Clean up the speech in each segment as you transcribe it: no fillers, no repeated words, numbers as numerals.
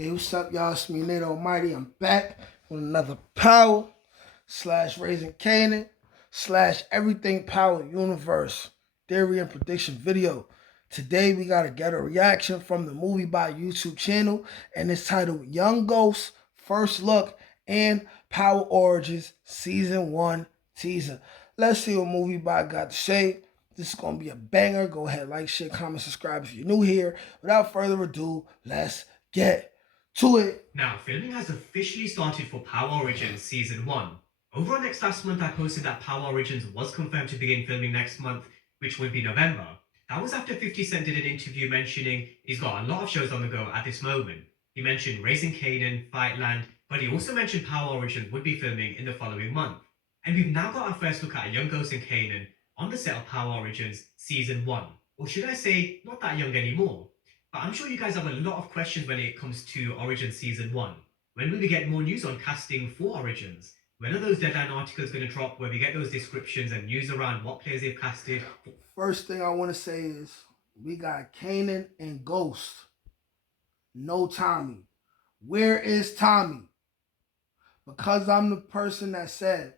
Hey, what's up, y'all? It's me, Nate Almighty. I'm back with another Power / Raising Kanan / Everything Power Universe Theory and Prediction video. Today, we got to get a reaction from the Movie by YouTube channel, and it's titled Young Ghost First Look and Power Origins Season 1 Teaser. Let's see what Movie by got to say. This is going to be a banger. Go ahead, like, share, comment, subscribe if you're new here. Without further ado, let's get to it. Now, filming has officially started for Power Origins Season 1. Over on Next last month, I posted that Power Origins was confirmed to begin filming next month, which would be November. That was after 50 Cent did an interview mentioning he's got a lot of shows on the go at this moment. He mentioned Raising Kanan, Fightland, but he also mentioned Power Origins would be filming in the following month. And we've now got our first look at Young Ghost and Kanan on the set of Power Origins Season 1. Or should I say, not that young anymore. But I'm sure you guys have a lot of questions when it comes to Origins Season 1. When will we get more news on casting for Origins? When are those deadline articles going to drop where we get those descriptions and news around what players they've casted? First thing I want to say is we got Kanan and Ghost. No Tommy. Where is Tommy? Because I'm the person that said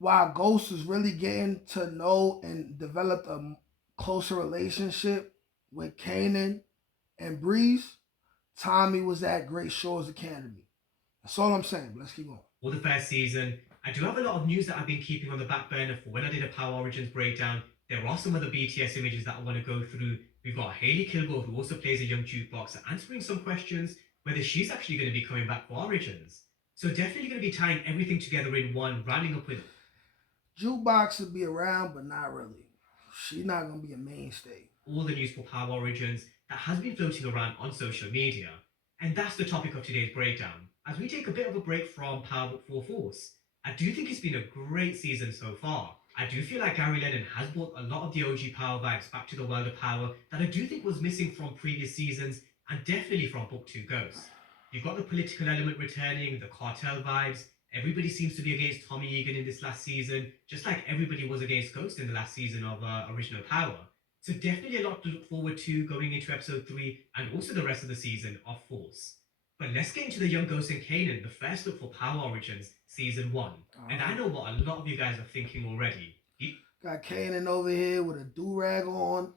while Ghost is really getting to know and develop a closer relationship with Kanan and Breeze, Tommy was at Great Shores Academy. That's all I'm saying. But let's keep going. For the first season, I do have a lot of news that I've been keeping on the back burner for when I did a Power Origins breakdown. There are some other BTS images that I want to go through. We've got Hailey Kilgore, who also plays a young Jukebox, answering some questions whether she's actually going to be coming back for Origins. So definitely going to be tying everything together in one, rounding up with Jukebox will be around, but not really. She's not going to be a mainstay. All the news for Power Origins that has been floating around on social media. And that's the topic of today's breakdown. As we take a bit of a break from Power 4 Force, I do think it's been a great season so far. I do feel like Gary Lennon has brought a lot of the OG Power vibes back to the world of Power that I do think was missing from previous seasons and definitely from Book 2 Ghost. You've got the political element returning, the cartel vibes. Everybody seems to be against Tommy Egan in this last season, just like everybody was against Ghost in the last season of Original Power. So definitely a lot to look forward to going into episode 3 and also the rest of the season of Force. But let's get into the Young Ghost and Kanan, the first look for Power Origins Season 1. And I know what a lot of you guys are thinking already. Got Kanan over here with a do-rag on.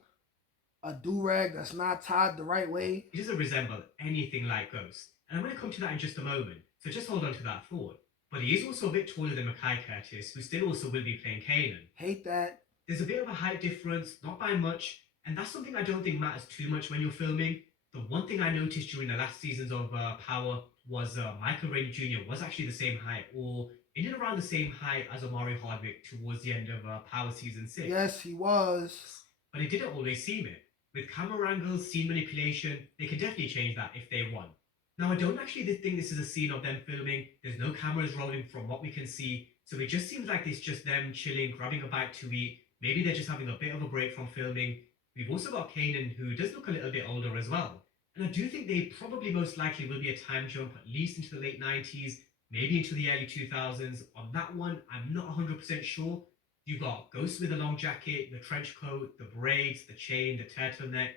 A do-rag that's not tied the right way. He doesn't resemble anything like Ghost. And I'm going to come to that in just a moment, so just hold on to that thought. But he is also a bit taller than Mackay Curtis, who still also will be playing Kanan. Hate that. There's a bit of a height difference, not by much, and that's something I don't think matters too much when you're filming. The one thing I noticed during the last seasons of Power was Michael Rainey Jr. was actually the same height, or in and around the same height as Omari Hardwick towards the end of Power Season 6. Yes, he was. But it didn't always seem it. With camera angles, scene manipulation, they can definitely change that if they want. Now, I don't actually think this is a scene of them filming. There's no cameras rolling from what we can see, so it just seems like it's just them chilling, grabbing a bite to eat. Maybe they're just having a bit of a break from filming. We've also got Kanan, who does look a little bit older as well. And I do think they probably most likely will be a time jump, at least into the late 90s, maybe into the early 2000s. On that one, I'm not 100% sure. You've got Ghost with a long jacket, the trench coat, the braids, the chain, the turtleneck.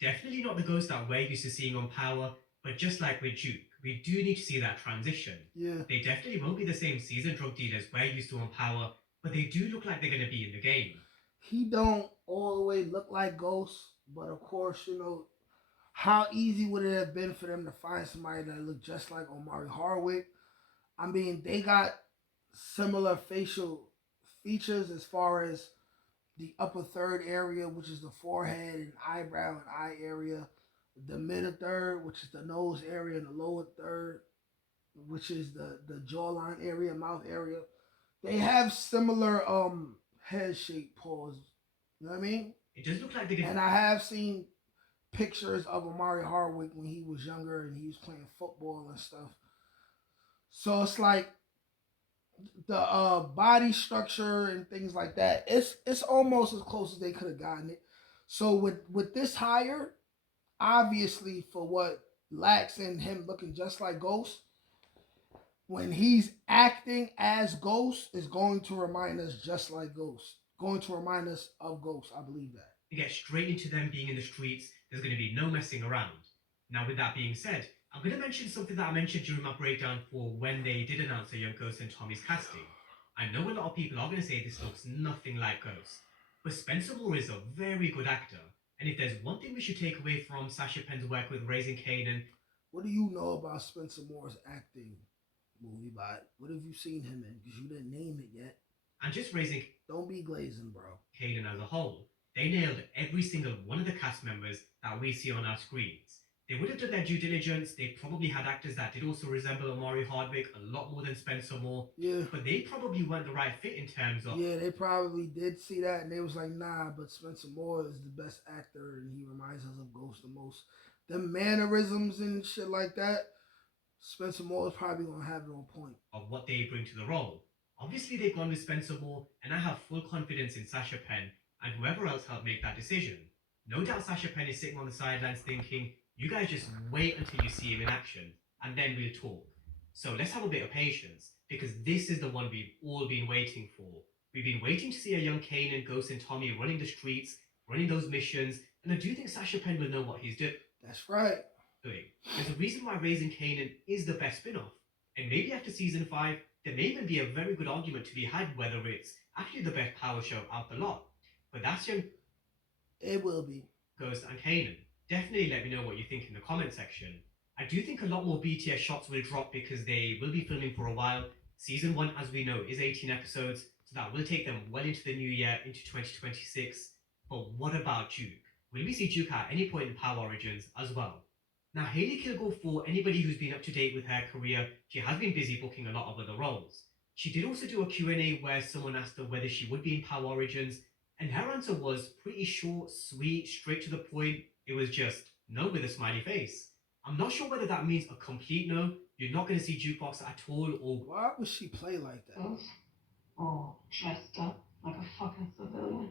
Definitely not the Ghost that we're used to seeing on Power, but just like with Duke, we do need to see that transition. Yeah. They definitely won't be the same seasoned drug dealers we're used to on Power, but they do look like they're going to be in the game. He don't all the way look like Ghost, but of course, you know, how easy would it have been for them to find somebody that looked just like Omari Hardwick? I mean, they got similar facial features as far as the upper third area, which is the forehead and eyebrow and eye area, the middle third, which is the nose area, and the lower third, which is the jawline area, mouth area. They have similar head shape paws. You know what I mean? It does look like they're And I have seen pictures of Omari Hardwick when he was younger and he was playing football and stuff. So it's like the body structure and things like that. It's almost as close as they could have gotten it. So with this hire, obviously for what lacks in him looking just like Ghost, when he's acting as Ghost, is going to remind us just like Ghost. Going to remind us of Ghost. I believe that. To get straight into them being in the streets, there's going to be no messing around. Now, with that being said, I'm going to mention something that I mentioned during my breakdown for when they did announce a young Ghost and Tommy's casting. I know a lot of people are going to say this looks nothing like Ghost, but Spencer Moore is a very good actor. And if there's one thing we should take away from Sasha Penn's work with Raising Kanan, What do you know about Spencer Moore's acting, movie bot? What have you seen him in? Because you didn't name it yet. and just Raising Don't be glazing, bro. Kanan as a whole, they nailed every single one of the cast members that we see on our screens. They would have done their due diligence. They probably had actors that did also resemble Omari Hardwick a lot more than Spencer Moore. Yeah. But they probably weren't the right fit in terms of. Yeah, they probably did see that and they was like, nah, but Spencer Moore is the best actor and he reminds us of Ghost the most. The mannerisms and shit like that, Spencer Moore is probably gonna have it on point. Of what they bring to the role. Obviously, they've gone with Spencer Moore, and I have full confidence in Sasha Penn and whoever else helped make that decision. No doubt Sasha Penn is sitting on the sidelines thinking, you guys just wait until you see him in action, and then we'll talk. So let's have a bit of patience, because this is the one we've all been waiting for. We've been waiting to see a young Kanan, Ghost, and Tommy running the streets, running those missions, and I do think Sasha Penn will know what he's doing. That's right. There's a reason why Raising Kanan is the best spin-off. And maybe after season 5, there may even be a very good argument to be had whether it's actually the best power show out the lot. But that's young It will be. Ghost and Kanan. Definitely let me know what you think in the comment section. I do think a lot more BTS shots will drop because they will be filming for a while. Season 1, as we know, is 18 episodes, so that will take them well into the new year, into 2026. But what about Juke? Will we see Juke at any point in Power Origins as well? Now, Hailey Kilgore, for anybody who's been up to date with her career, she has been busy booking a lot of other roles. She did also do a Q&A where someone asked her whether she would be in Power Origins, and her answer was pretty short, sweet, straight to the point. It was just no with a smiley face. I'm not sure whether that means a complete no, you're not going to see Jukebox at all, or why would she play like that? All dressed up like a fucking civilian.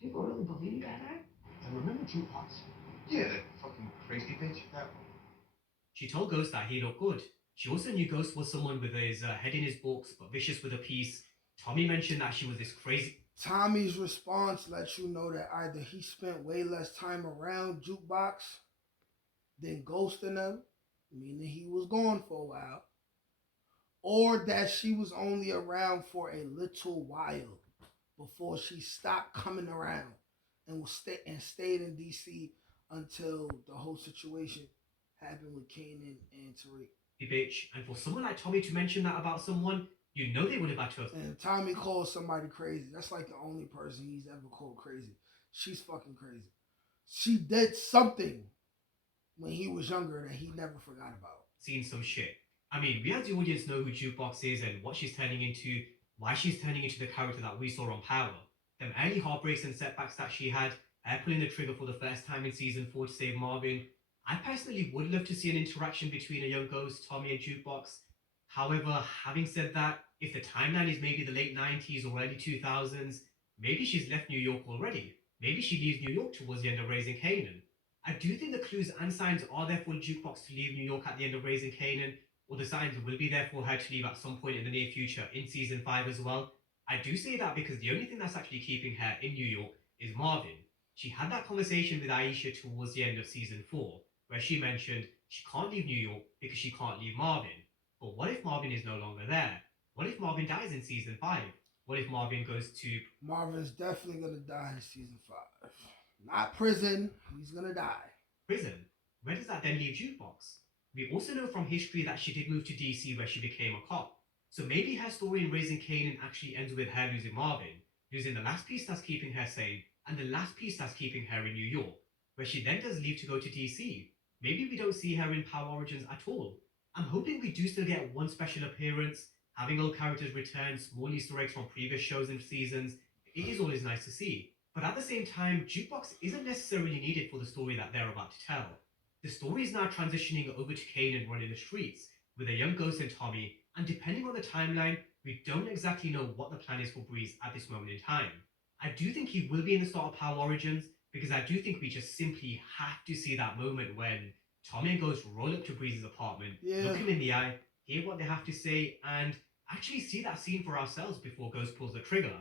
Do you really believe that, eh? I remember Jukebox. Yeah, that fucking crazy bitch. That one. She told Ghost that he looked good. She also knew Ghost was someone with his head in his books, but vicious with a piece. Tommy mentioned that she was this crazy. Tommy's response lets you know that either he spent way less time around Jukebox than Ghost and them, meaning he was gone for a while, or that she was only around for a little while before she stopped coming around and stayed in DC until the whole situation happened with Kanan and Tariq. Bitch, and for someone like Tommy to mention that about someone, you know they would have had to have. And Tommy calls somebody crazy. That's like the only person he's ever called crazy. She's fucking crazy. She did something when he was younger that he never forgot about. Seen some shit. I mean, we as the audience know who Jukebox is and what she's turning into, why she's turning into the character that we saw on Power. Them early heartbreaks and setbacks that she had, her pulling the trigger for the first time in season 4 to save Marvin. I personally would love to see an interaction between a young Ghost, Tommy, and Jukebox. However, having said that, if the timeline is maybe the late 90s or early 2000s, maybe she's left New York already. Maybe she leaves New York towards the end of Raising Kanan. I do think the clues and signs are there for Jukebox to leave New York at the end of Raising Kanan, or the signs will be there for her to leave at some point in the near future in season 5 as well. I do say that because the only thing that's actually keeping her in New York is Marvin. She had that conversation with Aisha towards the end of season 4, where she mentioned she can't leave New York because she can't leave Marvin. But what if Marvin is no longer there? What if Marvin dies in season 5? What if Marvin goes to... Marvin's definitely going to die in season 5. Not prison. He's going to die. Prison? Where does that then leave Jukebox? We also know from history that she did move to DC where she became a cop. So maybe her story in Raising Kanan actually ends with her losing Marvin, losing the last piece that's keeping her sane, and the last piece that's keeping her in New York, where she then does leave to go to DC. Maybe we don't see her in Power Origins at all. I'm hoping we do still get one special appearance, having old characters return, small Easter eggs from previous shows and seasons. It is always nice to see. But at the same time, Jukebox isn't necessarily needed for the story that they're about to tell. The story is now transitioning over to Kanan running the streets, with a young Ghost and Tommy, and depending on the timeline, we don't exactly know what the plan is for Breeze at this moment in time. I do think he will be in the start of Power Origins, because I do think we just simply have to see that moment when Tommy and Ghost roll up to Breeze's apartment, look him in the eye, hear what they have to say, and actually see that scene for ourselves before Ghost pulls the trigger.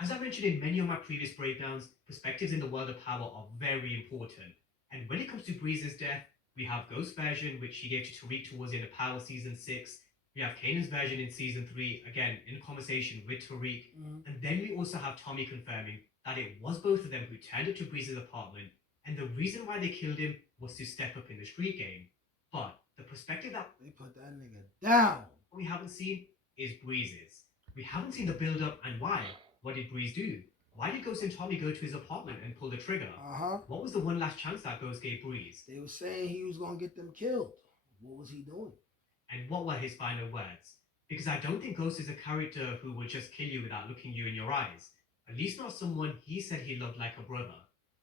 As I mentioned in many of my previous breakdowns, perspectives in the world of Power are very important. And when it comes to Breeze's death, we have Ghost's version, which he gave to Tariq towards the end of Power Season 6. We have Kanan's version in Season 3, again, in conversation with Tariq. And then we also have Tommy confirming that it was both of them who turned up to Breeze's apartment, and the reason why they killed him was to step up in the street game. But the perspective that They put that nigga down. we haven't seen is Breeze's. We haven't seen the build up and why. What did Breeze do? Why did Ghost and Tommy go to his apartment and pull the trigger? What was the one last chance that Ghost gave Breeze? They were saying he was gonna get them killed. What was he doing? And what were his final words? Because I don't think Ghost is a character who would just kill you without looking you in your eyes. At least not someone he said he loved like a brother.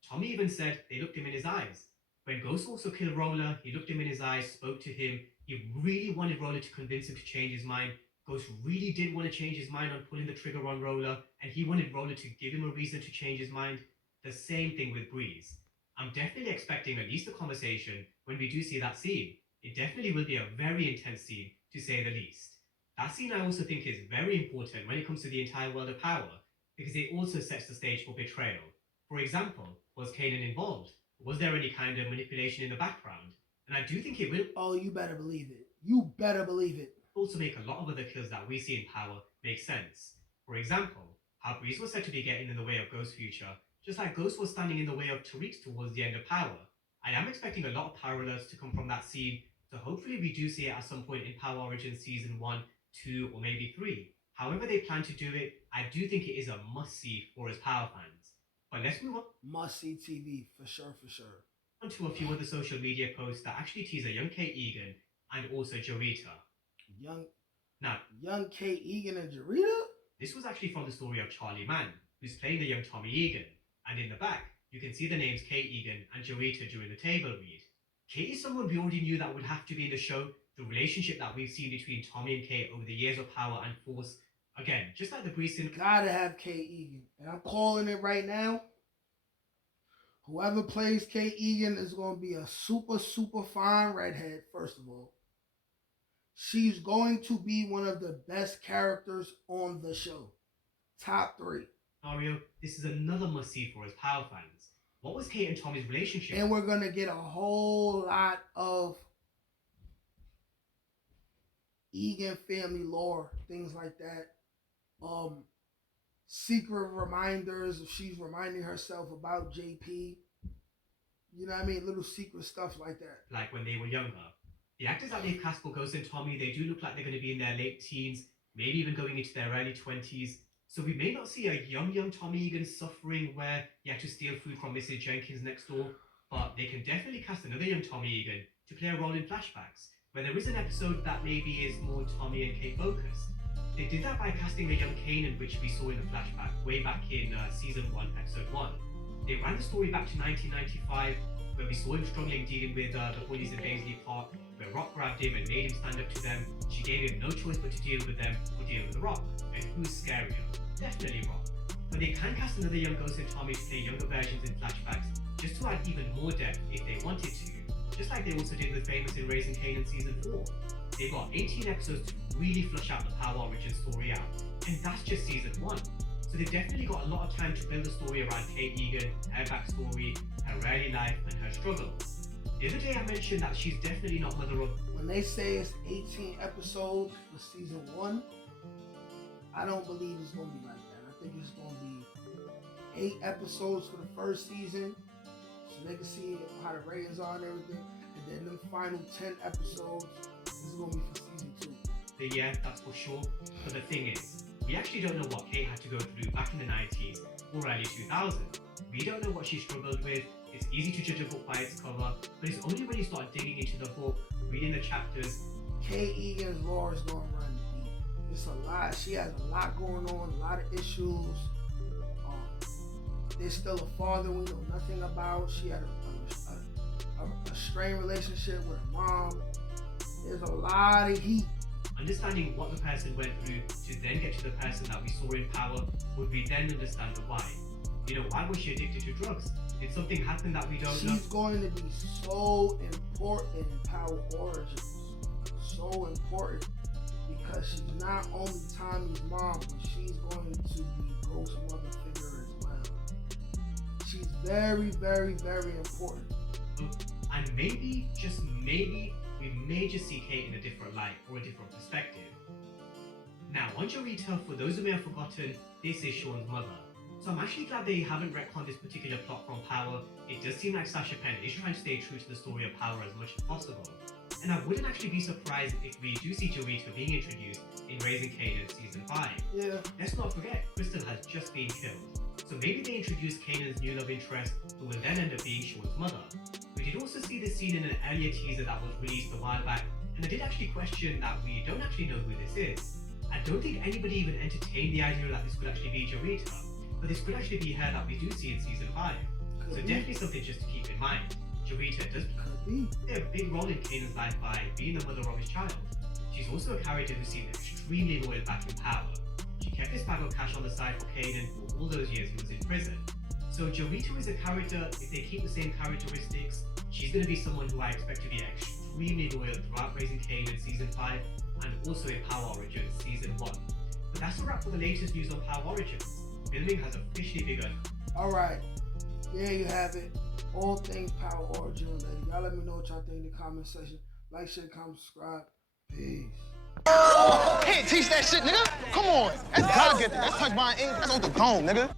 Tommy even said they looked him in his eyes. When Ghost also killed Roller, he looked him in his eyes, spoke to him. He really wanted Roller to convince him to change his mind. Ghost really did want to change his mind on pulling the trigger on Roller, and he wanted Roller to give him a reason to change his mind. The same thing with Breeze. I'm definitely expecting at least a conversation when we do see that scene. It definitely will be a very intense scene, to say the least. That scene I also think is very important when it comes to the entire world of Power, because it also sets the stage for betrayal. For example, was Kanan involved? Was there any kind of manipulation in the background? And I do think it will Oh, you better believe it. You better believe it. also make a lot of other kills that we see in Power make sense. For example, how Breeze was said to be getting in the way of Ghost's future, just like Ghost was standing in the way of Tariq's towards the end of Power. I am expecting a lot of parallels to come from that scene, so hopefully we do see it at some point in Power Origins Season 1, 2, or maybe 3. However they plan to do it, I do think it is a must-see for us Power fans. But let's move on Must see TV for sure, for sure. to a few other social media posts that actually tease a young Kate Egan and also Jorita. Young Kate Egan and Jorita? This was actually from the story of Charlie Mann, who's playing the young Tommy Egan, and in the back, you can see the names Kate Egan and Jorita during the table read. Kate is someone we already knew that would have to be in the show. The relationship that we've seen between Tommy and Kate over the years of Power and Force, again, just like the Breeze scene, Gotta have Kate Egan. And I'm calling it right now. Whoever plays Kate Egan is going to be a super, super fine redhead, first of all. She's going to be one of the best characters on the show. Top 3. scenario, this is another must-see for us Power fans. What was Kate and Tommy's relationship? And we're going to get a whole lot of Egan family lore, things like that. Secret reminders if she's reminding herself about JP. You know what I mean? Little secret stuff like that. Like when they were younger. The actors that they've cast for Ghost and Tommy, they do look like they're going to be in their late teens, maybe even going into their early 20s. So we may not see a young Tommy Egan suffering where he had to steal food from Mrs. Jenkins next door, but they can definitely cast another young Tommy Egan to play a role in flashbacks, where there is an episode that maybe is more Tommy and Kate focused. They did that by casting a young Kanan, which we saw in the flashback way back in Season 1, Episode 1. They ran the story back to 1995, where we saw him struggling dealing with the bullies in Paisley Park, where Rock grabbed him and made him stand up to them. She gave him no choice but to deal with them or deal with Rock. And who's scarier? Definitely Rock. But they can cast another young Ghost and Tommy to play younger versions in flashbacks, just to add even more depth if they wanted to, just like they also did with Famous in Raising Kanan Season 4. They've got 18 episodes to really flush out the Power Origin story out, and that's just Season 1. So they've definitely got a lot of time to build a story around Kate Egan, her backstory, her early life, and her struggles. The other day I mentioned that she's definitely not mother of... When they say it's 18 episodes for Season 1, I don't believe it's going to be like that. I think it's going to be 8 episodes for the first season, so they can see how the ratings are and everything, and then the final 10 episodes is going to be for Season 2. Yeah, that's for sure. But the thing is, we actually don't know what Kate had to go through back in the 90s or early 2000s. We don't know what she struggled with. It's easy to judge a book by its cover, but it's only when you start digging into the book, reading the chapters. Kate Egan's lore is going to run deep. It's a lot. She has a lot going on, a lot of issues. There's still a father we know nothing about. She had a strained relationship with her mom. There's a lot of heat. Understanding what the person went through to then get to the person that we saw in Power, would we then understand the why? You know, why was she addicted to drugs? Did something happen that we don't know? She's going to be so important in Power Origins. So important. Because she's not only Tommy's mom, but she's going to be Ghost's mother figure as well. She's very, very, very important. And maybe, just maybe, we may just see Kate in a different light or a different perspective. Now, on Jorita, for those who may have forgotten, this is Sean's mother. So I'm actually glad they haven't retconned this particular plot from Power. It does seem like Sasha Penn is trying to stay true to the story of Power as much as possible. And I wouldn't actually be surprised if we do see Jorita being introduced in Raising Kanan Season 5. Yeah. Let's not forget, Crystal has just been killed. So maybe they introduce Kanan's new love interest, who will then end up being Sean's mother. We did also see this scene in an earlier teaser that was released a while back, and I did actually question that we don't actually know who this is. I don't think anybody even entertained the idea that this could actually be Jorita, but this could actually be her that we do see in Season 5. So definitely something just to keep in mind. Jorita does play a big role in Kanan's life by being the mother of his child. She's also a character who seemed extremely loyal back in Power. She kept this bag of cash on the side for Kanan for all those years he was in prison. So Jorita is a character, if they keep the same characteristics, she's going to be someone who I expect to be extremely loyal throughout Raising Kanan Season 5 and also in Power Origins Season 1. But that's a wrap for the latest news on Power Origins. Filming has officially begun. Alright, there you have it. All things Power Origins related. Y'all let me know what y'all think in the comment section. Like, share, comment, subscribe. Peace. Can't teach that shit, nigga. Come on. That's gotta get that. That's touch my ink. That's on the dome, nigga.